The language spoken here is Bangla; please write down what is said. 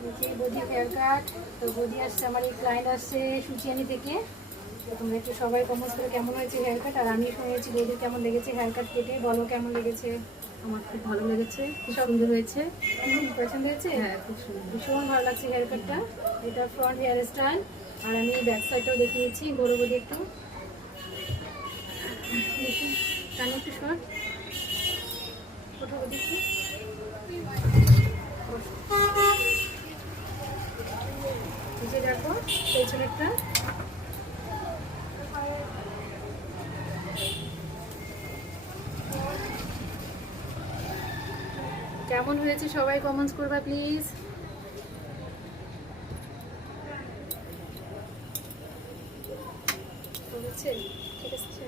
এই বৌদির হেয়ার কাট। তো বৌদি আসছে, আমার এই ক্লায়েন্ট আসছে সুচিয়ানি থেকে। তো তোমরা একটু সবাই কমেন্টস করে কেমন হয়েছে হেয়ার কাট, আর আমি শুনেছি বৌদির কেমন লেগেছে হেয়ার কাট কেটে, বলো কেমন লেগেছে। আমার খুব ভালো লেগেছে, খুব সুন্দর হয়েছে। পছন্দ হয়েছে? হ্যাঁ, খুব সুন্দর, ভীষণ ভালো লাগছে হেয়ার কাটটা। এটা ফ্রন্ট হেয়ার স্টাইল, আর আমি ব্যাক সাইডটাও দেখিয়েছি। ঘোরো বৌদি একটু দেখি, কানে একটু শর্ট ওঠো বৌদি একটু। নিচে দেখো পেছনেরটা। কেমন হয়েছে সবাই কমেন্টস করবা প্লিজ। ঠিক আছে।